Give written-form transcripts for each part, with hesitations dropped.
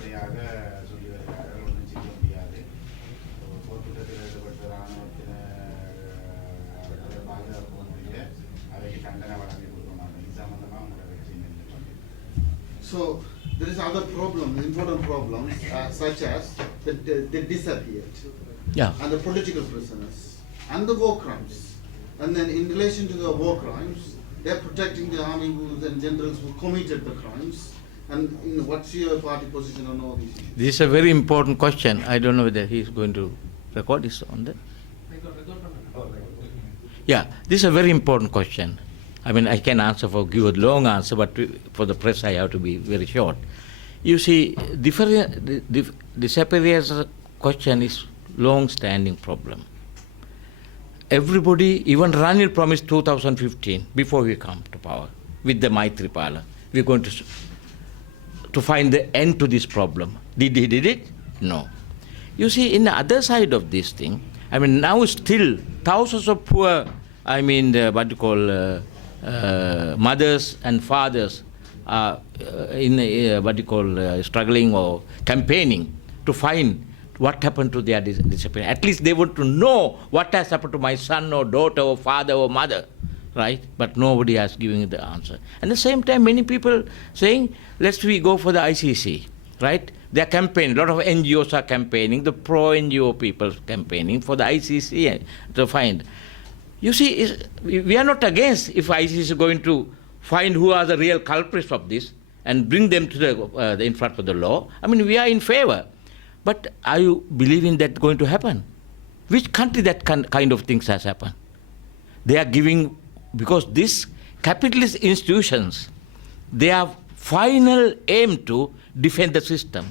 வெளிப்படையாக சொல்லி வருகிறார்கள். ஒன்றும் செய்ய முடியாது. போர் குற்றத்தில் ஈடுபட்ட இராணுவத்தினர் பாதுகாப்பு ஒன்றிய அவைக்கு தண்டனை வழங்கி கொடுக்கணும். இது சம்பந்தமாக உங்களோட கட்சி நிலைப்பாடு. So there is other problems, important problems, such as they disappeared, Yeah. and the political prisoners, and the war crimes. And then in relation to the war crimes, they are protecting the army and generals who committed the crimes. And what's your party position on all these issues? This is a very important question. I don't know whether he is going to record this on that. Yeah, this is a very important question. I mean, I can give a long answer, but for the press I have to be very short. You see, disappearance question is long-standing problem. Everybody, even Ranil promised 2015, before we come to power, with the Maitripala, we're going to find the end to this problem. Did he did it? No. You see, in the other side of this thing, I mean, now still thousands of poor, mothers and fathers are struggling or campaigning to find what happened to their disappearance. At least they want to know what has happened to my son or daughter or father or mother, right? But nobody has given the answer. At the same time, many people saying, let's we go for the ICC, right? They are campaigning. A lot of NGOs are campaigning. The pro-NGO people campaigning for the ICC to find. You see, we are not against if ICC is going to find who are the real culprits of this and bring them to the in front of the law. I mean, we are in favor. But are you believing that going to happen? Which country that kind of things has happened? They are giving, because these capitalist institutions, they are final aim to defend the system.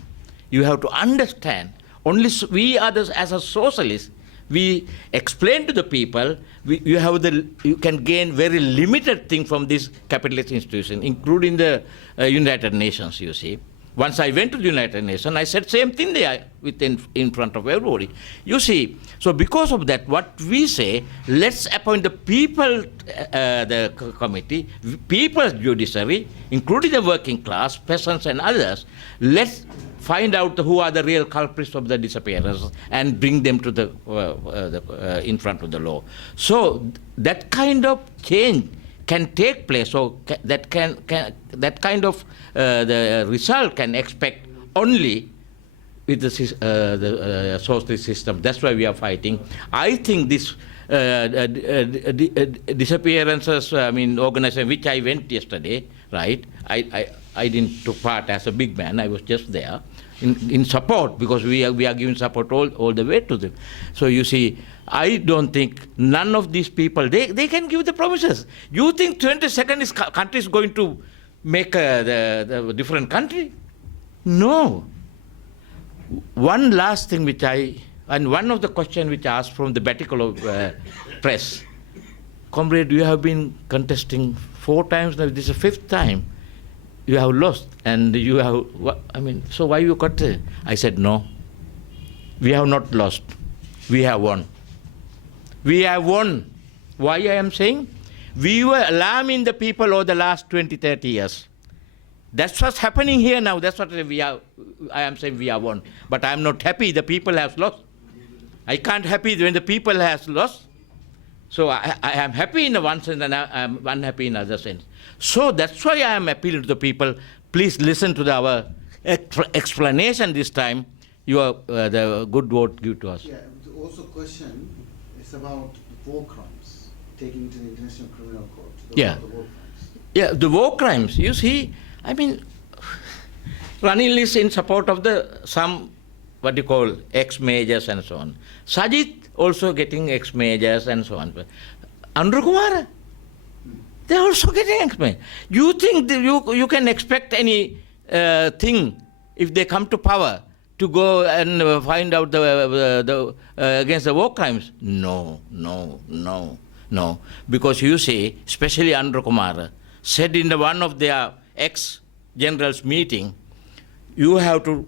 You have to understand, only we others as a socialist, we explain to the people, you can gain very limited thing from this capitalist institution, including the United Nations, you see. Once I went to the United Nations, I said same thing there in front of everybody. You see, so because of that, what we say, let's appoint the people, the committee, people's judiciary, including the working class, peasants and others. Let's find out who are the real culprits of the disappearance and bring them to the in front of the law. So that kind of change can take place, so that kind of the result can expect only with the socialist system. That's why we are fighting. I think this disappearances, organization which I went yesterday, right? I didn't take part as a big man. I was just there in support, because we are giving support all the way to them. So you see, I don't think none of these people, they can give the promises. You think 22nd country is going to make the different country? No. One last thing and one of the question which I asked from the VettriTV press, comrade, you have been contesting 4 times now, this is the 5th time. You have lost, and you have, so why you got it? I said, no, we have not lost, we have won. We have won. Why I am saying? We were alarming the people over the last 20-30 years. That's what's happening here now. That's what I am saying we have won. But I am not happy the people have lost. I can't happy when the people has lost. So I am happy in one sense and I am unhappy in other sense. So that's why I am appealing to the people. Please listen to our explanation this time. The good vote give to us. Yeah, also question is about war crimes, taking to the International Criminal Court. The war crimes. Yeah, the war crimes. You see, Ranil is in support of some ex-majors and so on. Sajid also getting ex-majors and so on. Andhra Kumara, they're also getting ex-majors. You think that you can expect any thing if they come to power to go and find out against the war crimes? No. Because you see, especially Andhra Kumara, said in one of their ex-generals meeting, you have to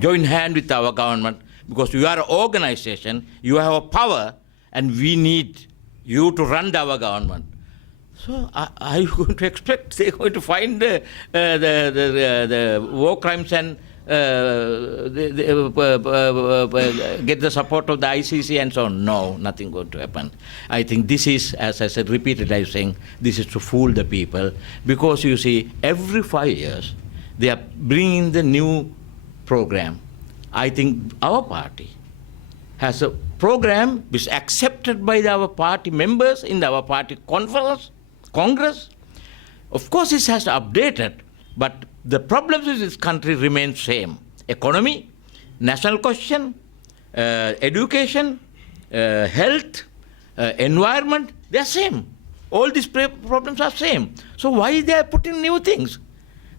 join hand with our government because you are an organization, you have a power, and we need you to run our government. So are you going to expect they're going to find the war crimes and get the support of the ICC and so on? No, nothing going to happen. I think this is, as I said repeatedly, I'm saying, this is to fool the people, because you see, every 5 years they are bringing the new program. I think our party has a program which is accepted by our party members in our party Congress. Of course, this has to update it, but the problems in this country remain same. Economy, national question, education, health, environment, they are same. All these problems are same. So why they are putting new things?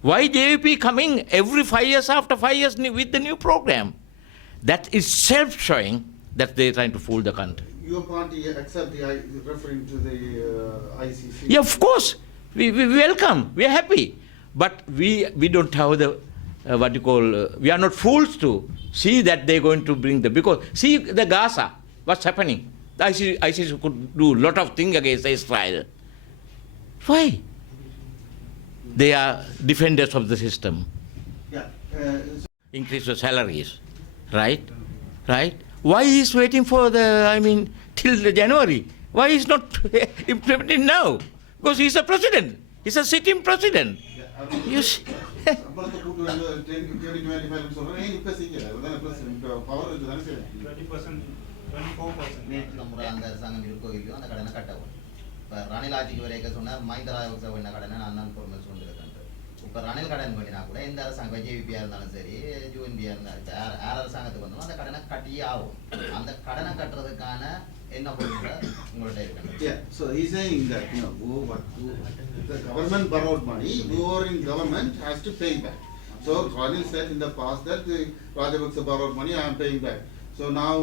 Why JVP coming every 5 years after 5 years with the new program? That is self-showing that they are trying to fool the country. Your party accept referring to the ICC? Yeah, of course. We welcome. We are happy. But we don't have the, we are not fools to see that they're going to bring the, because see the Gaza, what's happening? The ICC could do a lot of things against Israel. Why? They are defenders of the system. Yeah. Increase the salaries, right? Right? Why is waiting for till the January? Why is not implemented now? Because he's a president. He's a sitting president. You see? நேற்று முறை அந்த அரசாங்கம் இருக்கோ இல்லையோ அந்த கடனை கட்டவும். இப்போ ரணில் ஆட்சிக்கு வரைக்கும் சொன்னார் மஹிந்த ராஜபக்ச பண்ண கடனை நான் பொறுமை சொல்லியிருக்கேன். இப்போ ரணில் கடன் பண்ணினா கூட எந்த அரசாங்கம் ஜேவிபியாக இருந்தாலும் சரி, யூஎன்பியாக இருந்தாலும் யார் அரசாங்கத்துக்கு வந்தாலும் அந்த கடனை கட்டியே ஆகும். அந்த கடனை கட்டுறதுக்கான என்ன பொருள் உங்கள்கிட்ட இருக்கு? Yeah, so he's saying that the government borrowed money, whoever in government has to pay back. So Ranil said in the past that the Rajapaksa borrowed money, I am paying back. So now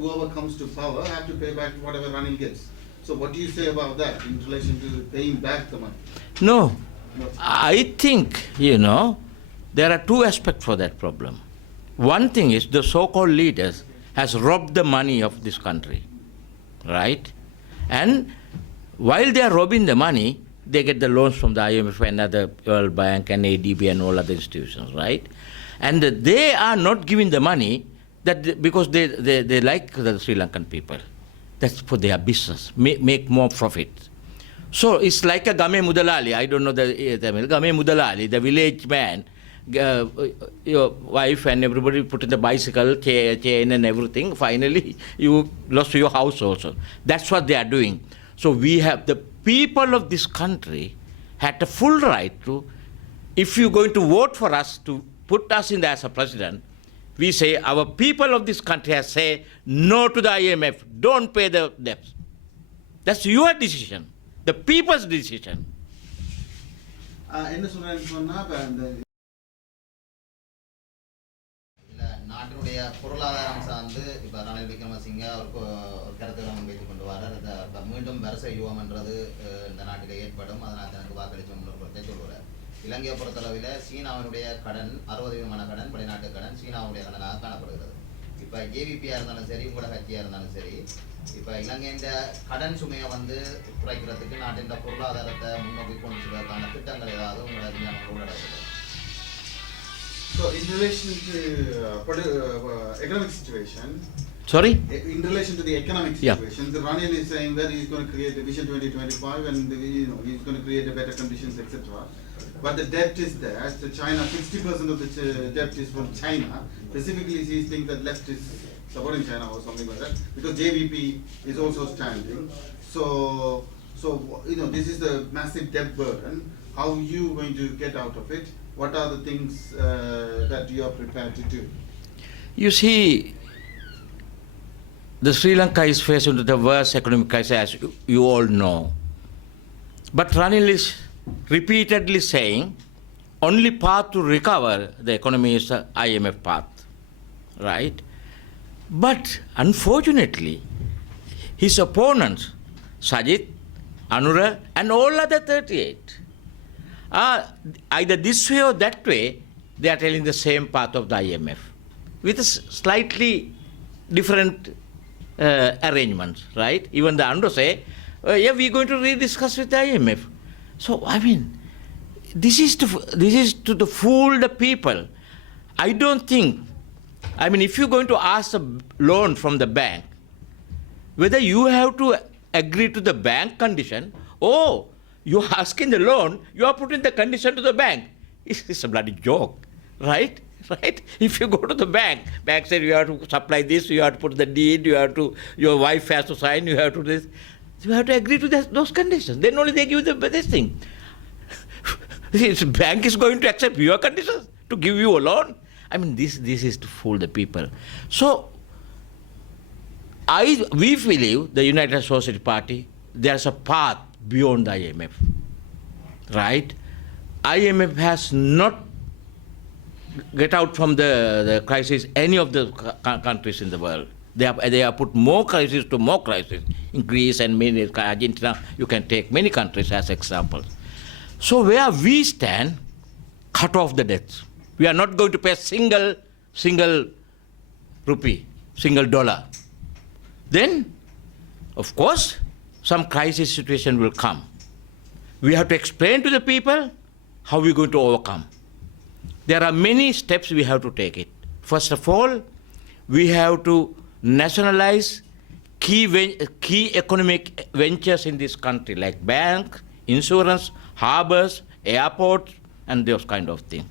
whoever comes to power have to pay back whatever Ranil gets. So what do you say about that in relation to paying back the money? No. I think, there are two aspects for that problem. One thing is the so-called leaders has robbed the money of this country, right? And while they are robbing the money, they get the loans from the IMF and other World Bank and ADB and all other institutions, right? And they are not giving the money because they like the Sri Lankan people. That's for their business, make more profit. So it's like a Game Mudalali, I don't know the Tamil, Game Mudalali, the village man, your wife and everybody put in the bicycle, chain and everything, finally you lost your house also. That's what they are doing. So we have, the people of this country had the full right to, if you're going to vote for us to put us in there as a president, we say our people of this country have say no to the IMF, don't pay the debts. That's your decision, the people's decision. என்ன சொல்றேன்னு சொன்னா நாட்டினுடைய பொருளாதாரம் சார்ந்து இப்போ ரணில் விக்ரமசிங்க அவருக்கு ஒரு கருத்துக்களை முன்வைத்துக் கொண்டு வர மீண்டும் வரிசை யுவம்ன்றது இந்த நாட்டில் ஏற்படும், அதனால் தனக்கு வாக்களிச்சோம்னு சொல்லுவார். இலங்கையை பொறுத்தளவில் சீனாவினுடைய கடன் 60% கடன் வெளிநாட்டு கடன் சீனாவுடைய கடனாக காணப்படுகிறது. இப்போ ஜேவிபியாக இருந்தாலும் சரி, உங்களோட கட்சியாக இருந்தாலும் சரி, இப்போ இலங்கையின் கடன் சுமையை குறைக்கிறதுக்கு நாட்டின் பொருளாதாரத்தை முன்னோக்கி கொண்டு செல்வதற்கான திட்டங்கள் ஏதாவது உங்களோட விஞ்ஞானங்களோட நடக்குது? So in relation to economic situation. Sorry? In relation to the economic situation, the Ranil is saying that he's going to create a Vision 2025 and he's going to create a better conditions, etc. But the debt is there. So China, 60% of the debt is from China. Specifically, he thinks that left is supporting China or something like that, because JVP is also standing. So this is the massive debt burden. How are you going to get out of it? What are the things that you are prepared to do? You see, the Sri Lanka is facing the worst economic crisis, as you all know. But Ranil is repeatedly saying only path to recover the economy is the IMF path, right? But unfortunately, his opponents, Sajid, Anura, and all other 38, are either this way or that way, they are telling the same path of the IMF with slightly different arrangements, right? Even the Andro say, yeah, we're going to rediscuss with the IMF. So, I mean, this is to fool the people. I don't think, I mean, if you're going to ask a loan from the bank, whether you have to agree to the bank condition, or you're asking the loan, you are putting the condition to the bank. It's a bloody joke, right? Right? If you go to the bank says you have to supply this, you have to put the deed, your wife has to sign, you have to do this. You have to agree to those conditions. Then only they give this thing. The bank is going to accept your conditions to give you a loan. I mean, this is to fool the people. So, we believe, the United Socialist Party, there's a path beyond the IMF, right? IMF has not get out from the crisis any of the countries in the world. They have put more crisis to more crisis. In Greece and many, Argentina, you can take many countries as examples. So where we stand, cut off the debts. We are not going to pay single rupee, single dollar. Then, of course, some crisis situation will come. We have to explain to the people how we're going to overcome. There are many steps we have to take it. First of all, we have to nationalize key economic ventures in this country, like banks, insurance, harbors, airports, and those kind of things.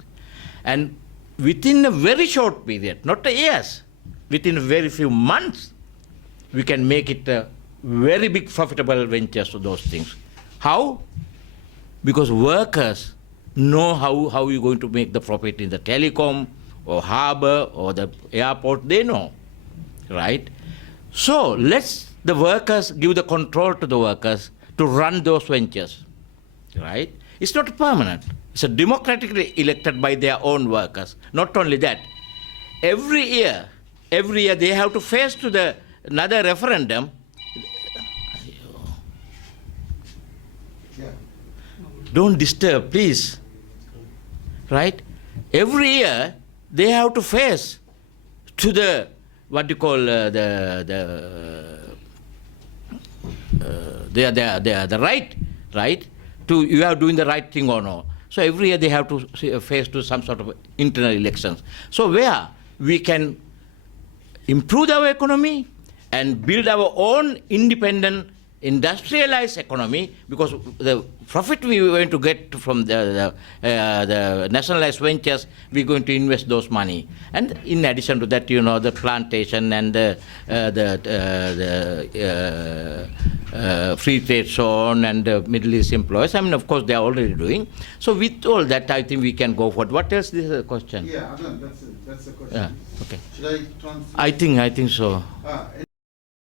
And within a very short period, not years, within a very few months, we can make it a very big profitable ventures to those things. How? Because workers know how you're going to make the profit in the telecom or harbor or the airport. They know, right? So let's the workers give the control to the workers to run those ventures, right? It's not permanent. It's a democratically elected by their own workers. Not only that, every year they have to face to another referendum. Don't disturb, please. Right? Every year they have to face to the what you call the right to you are doing the right thing or no. So every year they have to face to some sort of internal elections. So where we can improve our economy and build our own independent industrialized economy, because the profit we are going to get from the nationalized ventures, we're going to invest those money. And in addition to that, you know, the plantation and the free trade zone and the Middle East employees, I mean, of course, they are already doing. So with all that, I think we can go forward. What else is the question? Yeah, that's the question. Yeah, okay. Should I transfer? I think so.